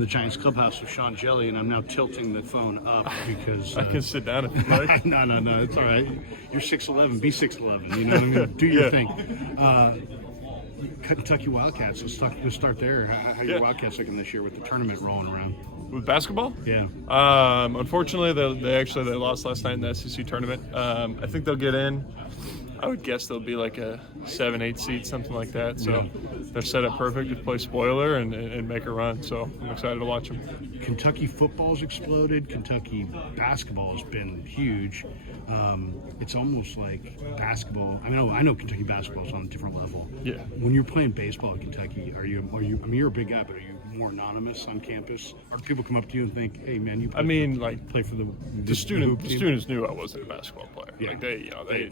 in the Giants clubhouse with Sean Hjelle, and I'm now tilting the phone up because I can sit down if you like. no, it's all right. You're 6'11", be 6'11". You know what I mean? Do your thing. Kentucky Wildcats. Let's start there. How your Wildcats looking this year with the tournament rolling around? With basketball? Yeah. Unfortunately, they lost last night in the SEC tournament. I think they'll get in. I would guess they'll be like a 7-8 seed, something like that. So they're set up perfect to play spoiler and make a run. So I'm excited to watch them. Kentucky football's exploded. Kentucky basketball has been huge. It's almost like basketball. I know Kentucky basketball is on a different level. Yeah. When you're playing baseball in Kentucky, are you? I mean, you're a big guy, but are you more anonymous on campus? Or do people come up to you and think, "Hey, man, you play for the students knew I wasn't a basketball player. Yeah. Like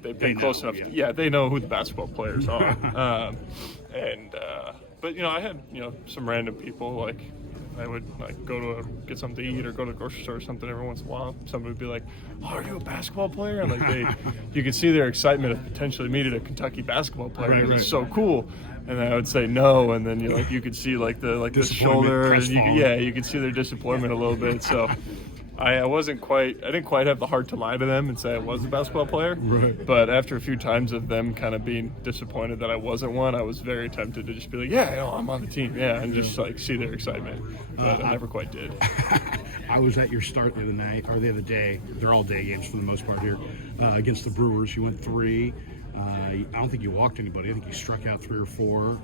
they've been close enough. Yeah, they know who the basketball players are. But I had some random people, like I would go to get something to eat or go to the grocery store or something every once in a while. Somebody would be like, "Oh, are you a basketball player?" And you could see their excitement of potentially meeting a Kentucky basketball player because it's so cool. And I would say no, and then you could see the shoulder, and you could see their disappointment a little bit. So I didn't quite have the heart to lie to them and say I was a basketball player. Right. But after a few times of them kind of being disappointed that I wasn't one, I was very tempted to just be like, I'm on the team, and just see their excitement. But I never quite did. I was at your start the other day. They're all day games for the most part here. Against the Brewers, you went 3. I don't think you walked anybody. I think you struck out 3 or 4.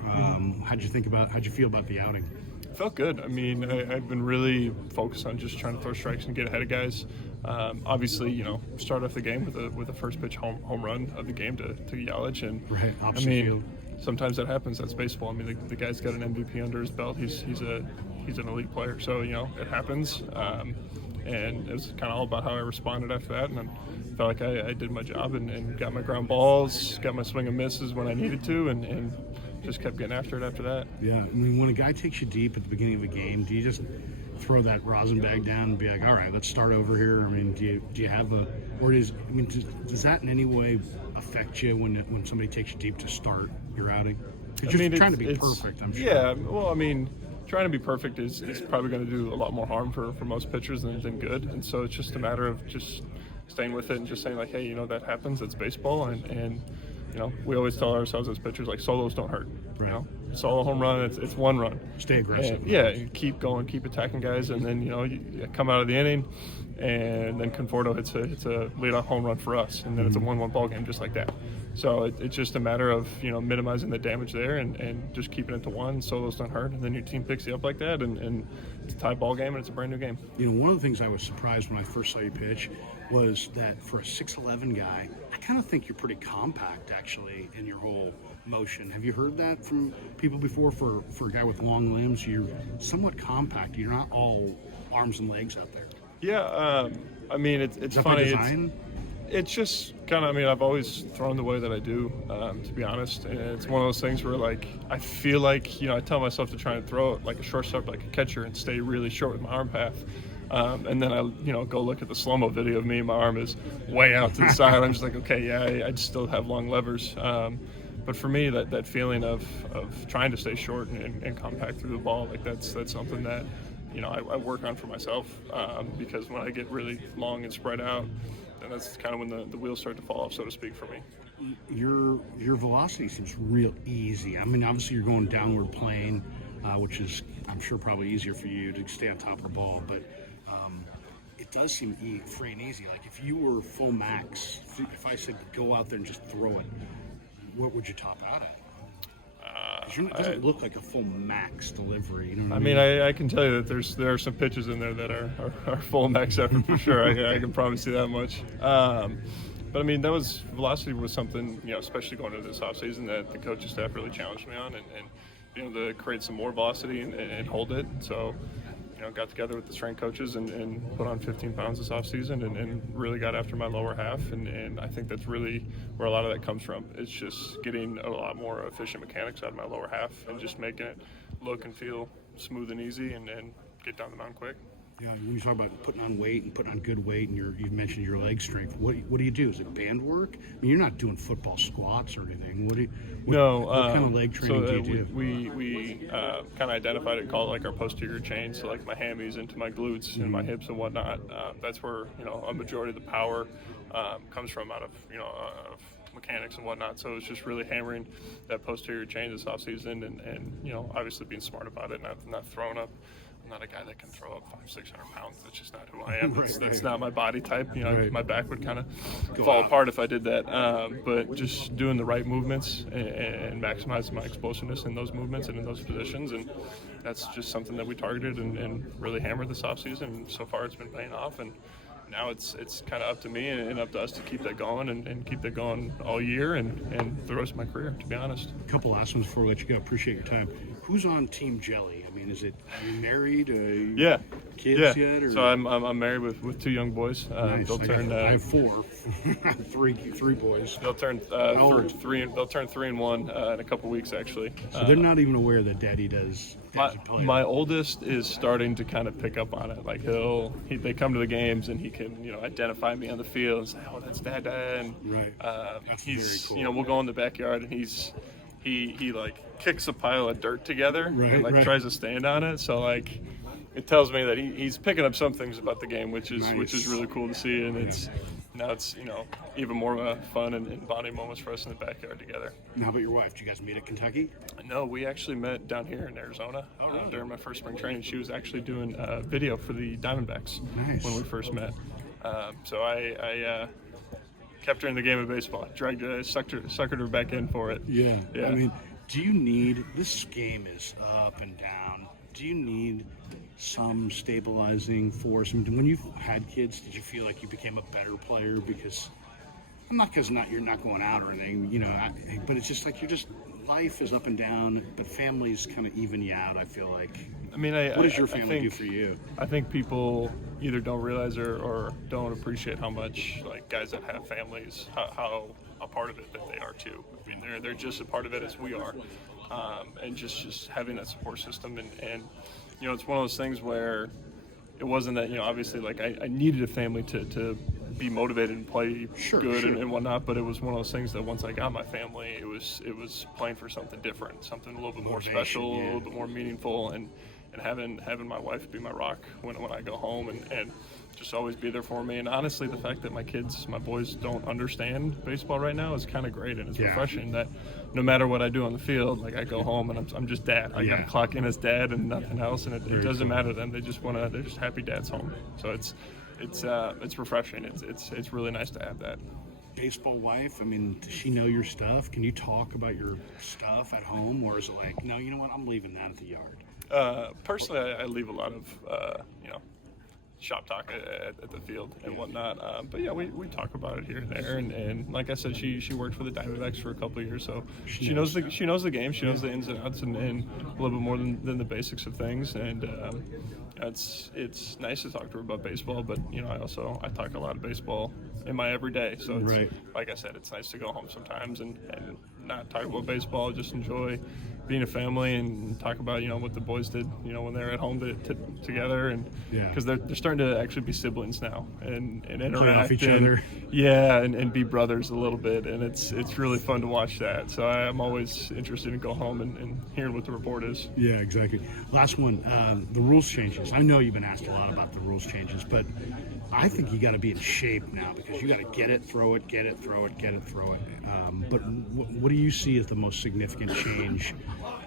How'd you feel about the outing? It felt good. I mean, I've been really focused on just trying to throw strikes and get ahead of guys. Obviously, start off the game with a first pitch home run of the game to Yelich, and opposite field. Sometimes that happens. That's baseball. I mean, the guy's got an MVP under his belt. He's an elite player, so it happens. And it was kind of all about how I responded after that, and I felt like I did my job and got my ground balls, got my swing and misses when I needed to, and just kept getting after it after that. Yeah, I mean, when a guy takes you deep at the beginning of a game, do you just throw that rosin bag down and be like, all right, let's start over here? I mean, do you have does that in any way affect you when somebody takes you deep to start your outing? Because you're trying to be perfect, I'm sure. Yeah, well, I mean, trying to be perfect is probably going to do a lot more harm for most pitchers than good, and so it's just a matter of just staying with it and just saying like, hey, that happens. It's baseball, and we always tell ourselves as pitchers like solos don't hurt. Right. Solo home run, it's one run. Stay aggressive. And, you keep going, keep attacking guys, and then you come out of the inning, and then Conforto hits a leadoff home run for us, and then it's a 1-1 ball game just like that. So it's just a matter of minimizing the damage there and just keeping it to 1. Solos don't hurt, and then your team picks you up like that, and it's a tie ball game, and it's a brand new game. One of the things I was surprised when I first saw you pitch was that for a 6'11" guy, I kind of think you're pretty compact actually in your whole motion. Have you heard that from people before? For a guy with long limbs, you're somewhat compact. You're not all arms and legs out there. Yeah, I mean, it's funny. It's just kind of, I've always thrown the way that I do, to be honest. And it's one of those things where, I feel like, I tell myself to try and throw it like a shortstop, like a catcher, and stay really short with my arm path. And then I, go look at the slow-mo video of me, and my arm is way out to the side. I'm just like, okay, yeah, I still have long levers. But for me, that feeling of trying to stay short and compact through the ball, that's something that, I work on for myself, because when I get really long and spread out, and that's kind of when the wheels start to fall off, so to speak, for me. Your velocity seems real easy. I mean, obviously you're going downward plane, which is, I'm sure, probably easier for you to stay on top of the ball. But it does seem free and easy. Like if you were full max, if I said go out there and just throw it, what would you top out at? It doesn't look like a full max delivery. You know what I mean? I can tell you that there are some pitches in there that are full max effort for sure. I can probably see that much. But velocity was something, especially going into this offseason, that the coaching staff really challenged me on, and being able to create some more velocity and hold it. So, got together with the strength coaches and put on 15 pounds this offseason and really got after my lower half. And I think that's really where a lot of that comes from. It's just getting a lot more efficient mechanics out of my lower half and just making it look and feel smooth and easy and get down the mound quick. Yeah, when you talk about putting on weight and putting on good weight, and you've mentioned your leg strength, what do you do? Is it band work? I mean, you're not doing football squats or anything. No. What kind of leg training do you do? We kind of identified it, called like our posterior chain, so like my hammies into my glutes and my hips and whatnot. That's where a majority of the power comes from, out of mechanics and whatnot. So it's just really hammering that posterior chain this off season, and obviously being smart about it, not throwing up. I'm not a guy that can throw up 500-600 pounds. That's just not who I am. That's not my body type. My back would kind of fall apart if I did that. But just doing the right movements and maximizing my explosiveness in those movements and in those positions, and that's just something that we targeted and really hammered this offseason. And so far, it's been paying off. And now it's kind of up to me and up to us to keep that going and keep that going all year and the rest of my career, to be honest. A couple last ones before we let you go. Appreciate your time. Who's on Team Jelly? I mean, are you married? Yeah. Kids yet? Or? So I'm married with 2 young boys. Nice. They'll turn. I have 4, three boys. They'll turn 3 They'll turn 3 and 1 in a couple weeks, actually. So they're not even aware that Daddy does. My oldest is starting to kind of pick up on it. Like they come to the games and he can identify me on the field and say, "Oh, that's Dad." And right. He's very cool. We'll go in the backyard and he like kicks a pile of dirt together and right. tries to stand on it. So like it tells me that he's picking up some things about the game, which is really cool to see. And it's even more fun and bonding moments for us in the backyard together. Now, about your wife, did you guys meet at Kentucky? No, we actually met down here in Arizona during my first spring training. She was actually doing a video for the Diamondbacks when we first met. So I kept her in the game of baseball. Suckered her back in for it. Yeah. I mean, do you need, this game is up and down, do you need some stabilizing force? I mean, when you've had kids, did you feel like you became a better player? Because you're not going out or anything, but it's just like life is up and down, but families kind of even you out, I feel like. I mean, what does your family do for you? I think people either don't realize or don't appreciate how much, like, guys that have families, how a part of it that they are too. I mean, they're just a part of it as we are, and just having that support system, and it's one of those things where it wasn't that obviously like I needed a family to be motivated and play good and whatnot, but it was one of those things that once I got my family, it was playing for something different, something a little bit more special, a little bit more meaningful, and having my wife be my rock when I go home and just always be there for me. And honestly, the fact that my boys don't understand baseball right now is kind of great, and it's refreshing that no matter what I do on the field, like I go home and I'm just dad. I got to clock in as dad and nothing else, and it doesn't matter to them. They're just happy dad's home. So it's refreshing. It's really nice to have that. Baseball wife, I mean, does she know your stuff? Can you talk about your stuff at home, or is it like, no, you know what, I'm leaving that at the yard? Personally, I leave a lot of shop talk at the field and whatnot. But yeah, we talk about it here and there. And like I said, she worked for the Diamondbacks for a couple of years, so she knows the game. She knows the ins and outs and a little bit more than the basics of things. And it's nice to talk to her about baseball, but I talk a lot of baseball in my everyday. So it's, like I said, it's nice to go home sometimes and not talk about baseball, just enjoy being a family and talk about what the boys did when they're at home together, and because they're starting to actually be siblings now and interact play off each other. and be brothers a little bit, and it's really fun to watch that. So I'm always interested in go home and hearing what the report is. Yeah, exactly. Last one, the rules changes. I know you've been asked a lot about the rules changes, but I think you got to be in shape now because you got to get it, throw it, get it, throw it, get it, throw it. But what do you see as the most significant change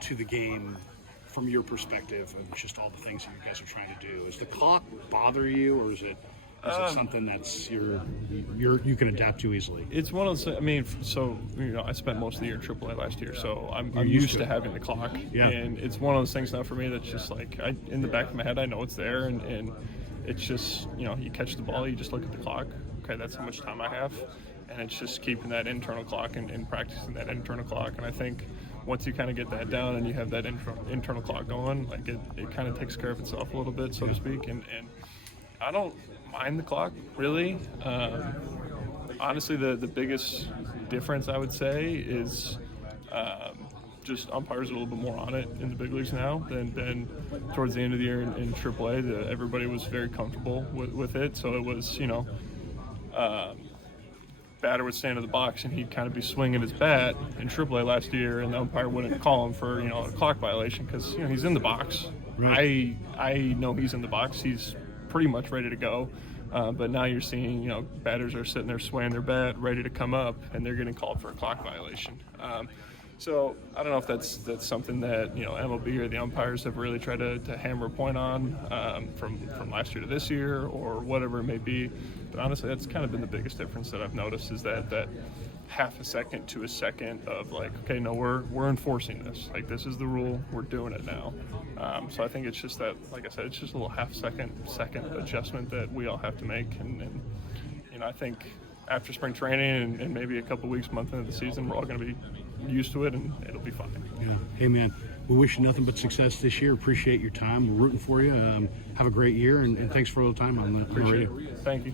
to the game from your perspective of just all the things that you guys are trying to do? Does the clock bother you, or is it something that's you can adapt to easily? It's one of those. I mean, so I spent most of the year in AAA last year, so I'm used to having the clock. Yeah. And it's one of those things now for me that's just like in the back of my head, I know it's there, and it's just you catch the ball, you just look at the clock. Okay, that's how much time I have, and it's just keeping that internal clock and practicing that internal clock. And I think once you kind of get that down and you have that internal clock going, like it kind of takes care of itself a little bit, so to speak. And I don't mind the clock really. Honestly, the biggest difference I would say is just umpires are a little bit more on it in the big leagues now than towards the end of the year in AAA. Everybody was very comfortable with it, so it was, batter would stand in the box and he'd kind of be swinging his bat in AAA last year, and the umpire wouldn't call him for a clock violation because he's in the box. Right. I know he's in the box. He's pretty much ready to go. But now you're seeing, batters are sitting there swaying their bat, ready to come up, and they're getting called for a clock violation. So I don't know if that's something that MLB or the umpires have really tried to hammer a point on from last year to this year or whatever it may be. But honestly, that's kind of been the biggest difference that I've noticed is that half a second to a second of like, okay, no, we're enforcing this. Like, this is the rule. We're doing it now. So I think it's just that, like I said, it's just a little second adjustment that we all have to make. And I think after spring training and maybe a couple weeks, month into the season, we're all going to be used to it and it'll be fine. Yeah. Hey, man, we wish you nothing but success this year. Appreciate your time. We're rooting for you. Have a great year, and thanks for all the time on the radio. Thank you.